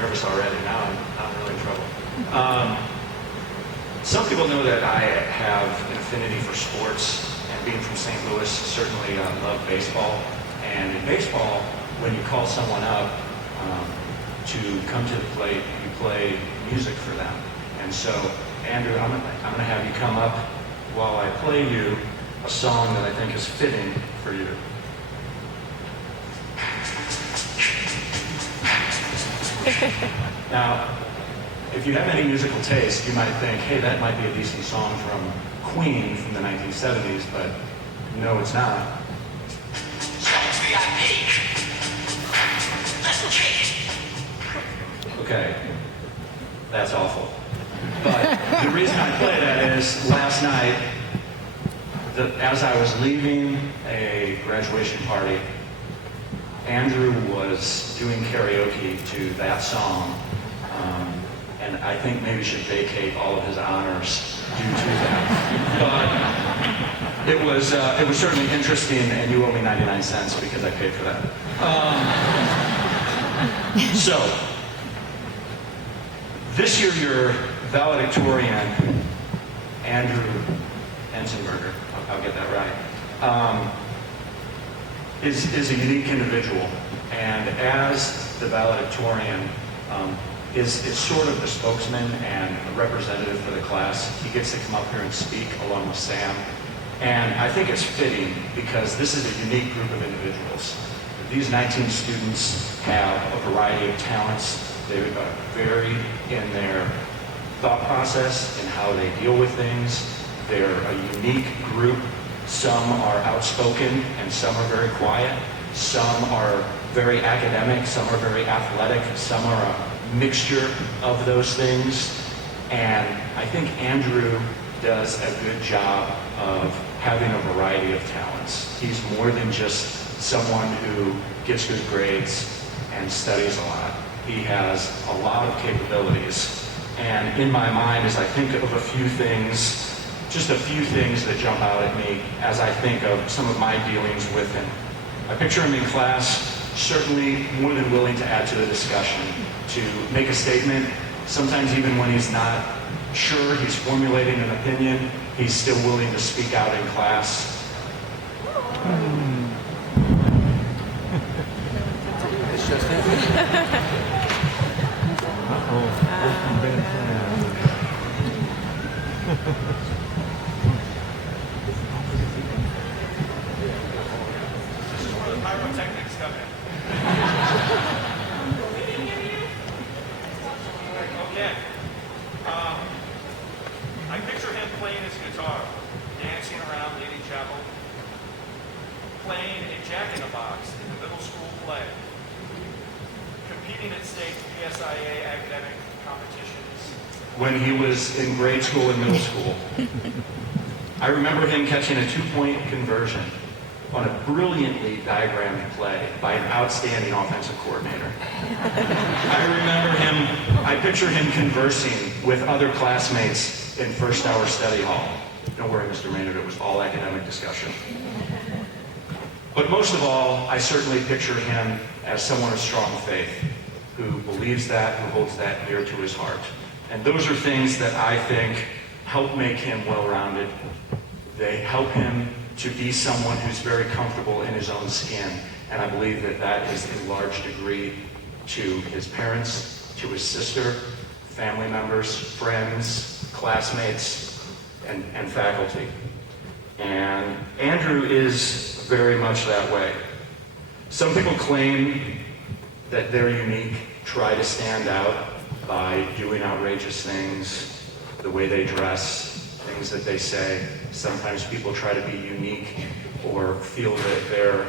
nervous already. Now I'm really in trouble. Some people know that I have an affinity for sports, and being from St. Louis, certainly love baseball. And in baseball, when you call someone up to come to the plate, you play music for them. And so, Andrew, I'm going to have you come up while I play you a song that I think is fitting for you. Now, if you have any musical taste, you might think, hey, that might be a decent song from Queen from the 1970s, but no, it's not. Okay, that's awful. But the reason I play that is last night, as I was leaving a graduation party, Andrew was doing karaoke to that song, and I think maybe should vacate all of his honors due to that. But it was certainly interesting, and you owe me 99 cents because I paid for that. So, this year your valedictorian, Andrew Entzenbeger, I'll get that right, is a unique individual, and as the valedictorian, is sort of the spokesman and a representative for the class. He gets to come up here and speak along with Sam, and I think it's fitting because this is a unique group of individuals. These 19 students have a variety of talents. They vary in their thought process and how they deal with things. They're a unique group. Some are outspoken and some are very quiet. Some are very academic, some are very athletic, some are a mixture of those things. And I think Andrew does a good job of having a variety of talents. He's more than just someone who gets good grades and studies a lot. He has a lot of capabilities. And in my mind, as I think of a few things, just a few things that jump out at me as I think of some of my dealings with him. I picture him in class, certainly more than willing to add to the discussion, to make a statement. Sometimes even when he's not sure he's formulating an opinion, he's still willing to speak out in class. It's just it. Pyrotechnics coming. Okay. I picture him playing his guitar, dancing around Lady Chapel, playing a jack-in-the-box in the middle school play, competing at state PSIA academic competitions. When he was in grade school and middle school, I remember him catching a 2-point conversion on a brilliantly diagrammed play by an outstanding offensive coordinator. I picture him conversing with other classmates in first hour study hall. Don't worry, Mr. Maynard, it was all academic discussion. But most of all, I certainly picture him as someone of strong faith, who believes that, who holds that dear to his heart. And those are things that I think help make him well-rounded. They help him to be someone who's very comfortable in his own skin. And I believe that that is in large degree to his parents, to his sister, family members, friends, classmates, and faculty. And Andrew is very much that way. Some people claim that they're unique, try to stand out by doing outrageous things, the way they dress, things that they say. Sometimes people try to be unique or feel that they're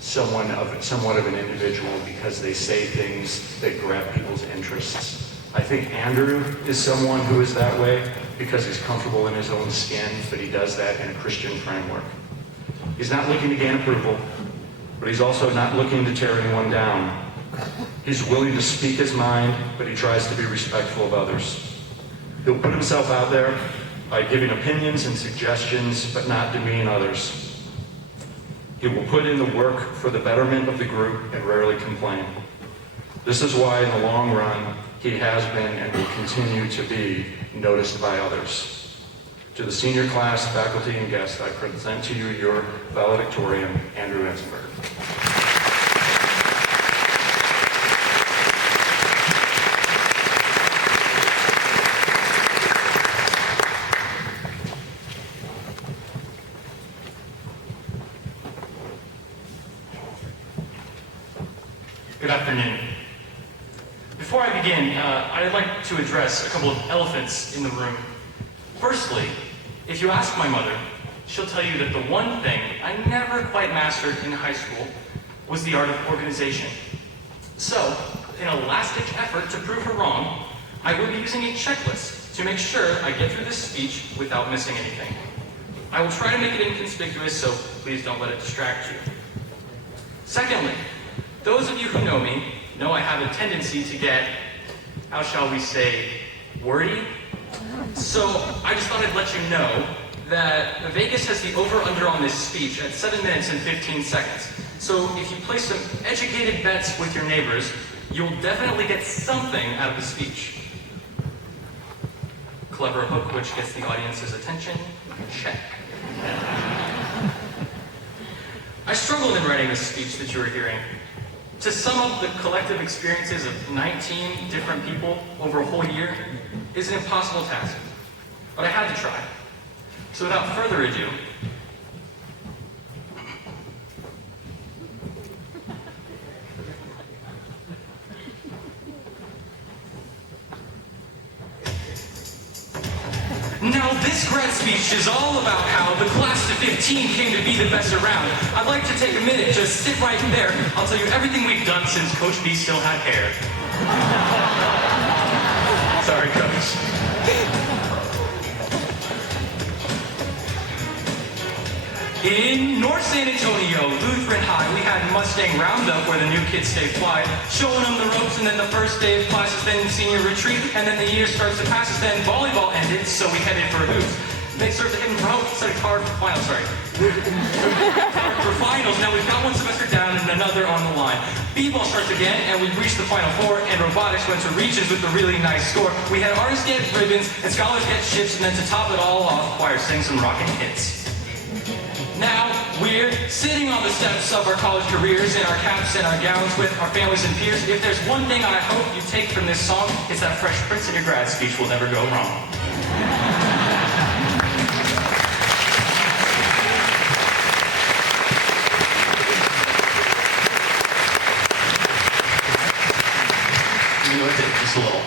somewhat of an individual because they say things that grab people's interests. I think Andrew is someone who is that way because he's comfortable in his own skin, but he does that in a Christian framework. He's not looking to gain approval, but he's also not looking to tear anyone down. He's willing to speak his mind, but he tries to be respectful of others. He'll put himself out there by giving opinions and suggestions, but not demean others. He will put in the work for the betterment of the group and rarely complain. This is why, in the long run, he has been and will continue to be noticed by others. To the senior class, faculty, and guests, I present to you your valedictorian, Andrew Entzenbeger. Good afternoon. Before I begin, I'd like to address a couple of elephants in the room. Firstly, if you ask my mother, she'll tell you that the one thing I never quite mastered in high school was the art of organization. So, in a last-ditch effort to prove her wrong, I will be using a checklist to make sure I get through this speech without missing anything. I will try to make it inconspicuous, so please don't let it distract you. Secondly, those of you who know me know I have a tendency to get, how shall we say, wordy. So I just thought I'd let you know that Vegas has the over-under on this speech at 7 minutes and 15 seconds. So if you place some educated bets with your neighbors, you'll definitely get something out of the speech. Clever hook which gets the audience's attention? Check. I struggled in writing this speech that you were hearing. To sum up the collective experiences of 19 different people over a whole year is an impossible task, but I had to try. So without further ado, now this grad speech is all about how the class of 15 came to be the best around. I'd like to take a minute, just sit right there. I'll tell you everything we've done since Coach B still had hair. Sorry, Coach. In North San Antonio, Luthern High, we had Mustang Roundup where the new kids stay fly, showing them the ropes, and then the first day of classes, then senior retreat, and then the year starts to pass us, then volleyball ended, so we headed for hoops. They served a hidden rope, set a card for finals, for finals, now we've got one semester down and another on the line. B-ball starts again, and we reached the Final Four, and robotics went to regions with a really nice score. We had artists get ribbons, and scholars get chips, and then to top it all off, choir sang some rockin' hits. Now, we're sitting on the steps of our college careers in our caps and our gowns with our families and peers. If there's one thing I hope you take from this song, it's that Fresh Prince in your grad speech will never go wrong. Just a little.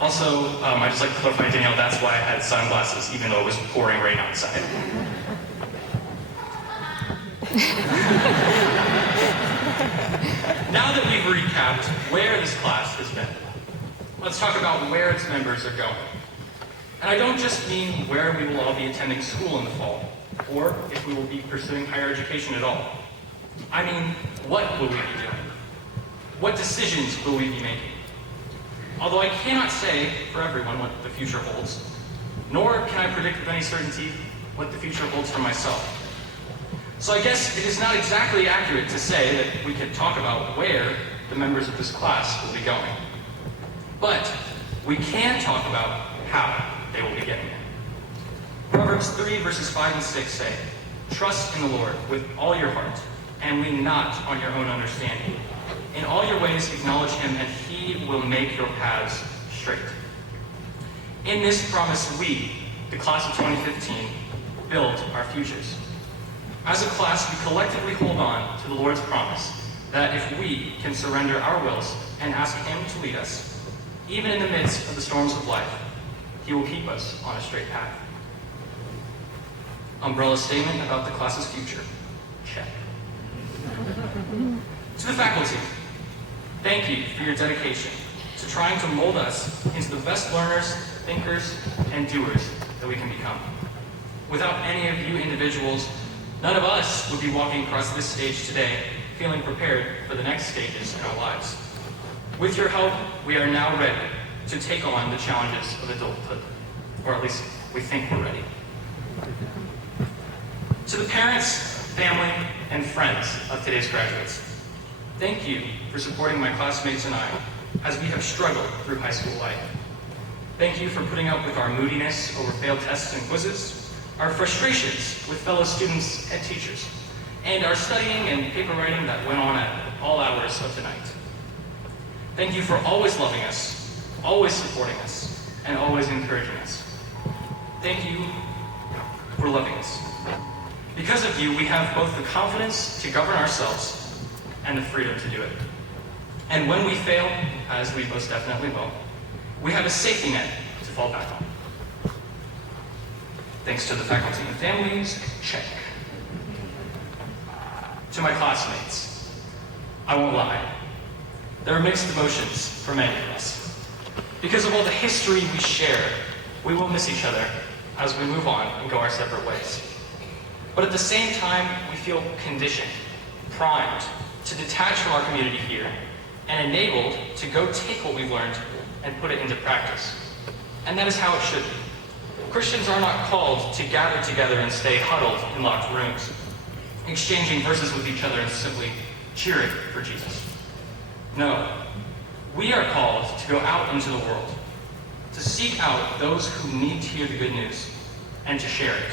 Also, I'd just like to clarify, Danielle, that's why I had sunglasses, even though it was pouring rain outside. Now that we've recapped where this class has been, let's talk about where its members are going. And I don't just mean where we will all be attending school in the fall, or if we will be pursuing higher education at all. I mean, what will we be doing? What decisions will we be making? Although I cannot say for everyone what the future holds, nor can I predict with any certainty what the future holds for myself. So I guess it is not exactly accurate to say that we could talk about where the members of this class will be going. But we can talk about how they will be getting there. Proverbs 3 verses 5 and 6 say, "Trust in the Lord with all your heart, and lean not on your own understanding. In all your ways acknowledge him, and he will make your paths straight." In this promise, we, the class of 2015, build our futures. As a class, we collectively hold on to the Lord's promise that if we can surrender our wills and ask him to lead us, even in the midst of the storms of life, he will keep us on a straight path. Umbrella statement about the class's future. Check. To the faculty, thank you for your dedication to trying to mold us into the best learners, thinkers, and doers that we can become. Without any of you individuals, none of us would be walking across this stage today feeling prepared for the next stages in our lives. With your help, we are now ready to take on the challenges of adulthood, or at least we think we're ready. To the parents, family, and friends of today's graduates, Thank you for supporting my classmates and I as we have struggled through high school life. Thank you for putting up with our moodiness over failed tests and quizzes, our frustrations with fellow students and teachers, and our studying and paper writing that went on at all hours of the night. Thank you for always loving us, always supporting us, and always encouraging us. Thank you for loving us. Because of you, we have both the confidence to govern ourselves and the freedom to do it. And when we fail, as we most definitely will, we have a safety net to fall back on. Thanks to the faculty and families, check. To my classmates, I won't lie. There are mixed emotions for many of us. Because of all the history we share, we will miss each other as we move on and go our separate ways. But at the same time, we feel conditioned, primed to detach from our community here, and enabled to go take what we've learned and put it into practice. And that is how it should be. Christians are not called to gather together and stay huddled in locked rooms, exchanging verses with each other and simply cheering for Jesus. No, we are called to go out into the world, to seek out those who need to hear the good news, and to share it,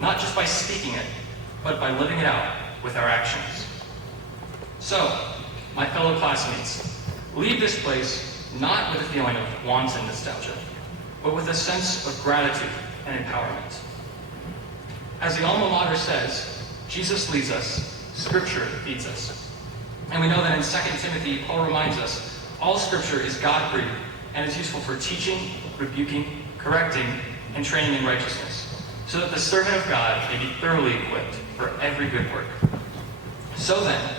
not just by speaking it, but by living it out with our actions. So, my fellow classmates, leave this place not with a feeling of wanton nostalgia, but with a sense of gratitude and empowerment. As the alma mater says, Jesus leads us, Scripture feeds us. And we know that in 2 Timothy, Paul reminds us, all Scripture is God-breathed and is useful for teaching, rebuking, correcting, and training in righteousness, so that the servant of God may be thoroughly equipped for every good work. So then,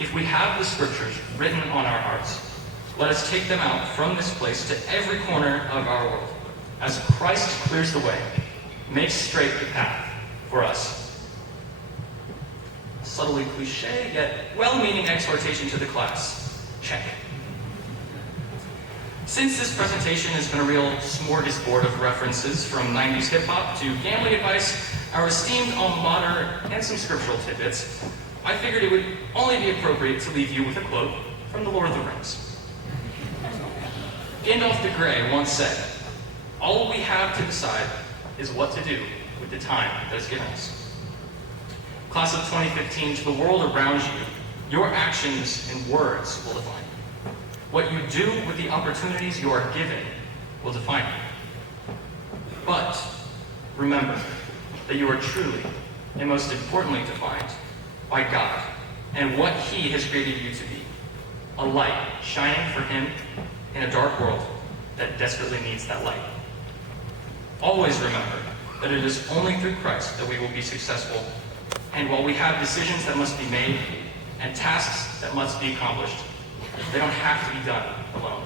if we have the Scriptures written on our hearts, let us take them out from this place to every corner of our world, as Christ clears the way, makes straight the path for us. Subtly cliche, yet well-meaning exhortation to the class. Check. Since this presentation has been a real smorgasbord of references from 90s hip-hop to gambling advice, our esteemed alma mater, and some scriptural tidbits, I figured it would only be appropriate to leave you with a quote from The Lord of the Rings. Gandalf the Grey once said, "All we have to decide is what to do with the time that is given us." Class of 2015, to the world around you, your actions and words will define you. What you do with the opportunities you are given will define you. But remember that you are truly and most importantly defined by God and what He has created you to be. A light shining for Him in a dark world that desperately needs that light. Always remember that it is only through Christ that we will be successful. And while we have decisions that must be made and tasks that must be accomplished, they don't have to be done alone.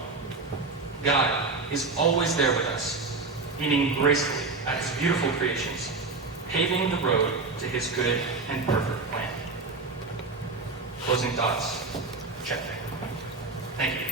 God is always there with us, beaming gracefully at His beautiful creations, paving the road to His good and perfect plan. Closing thoughts. Check. Thank you.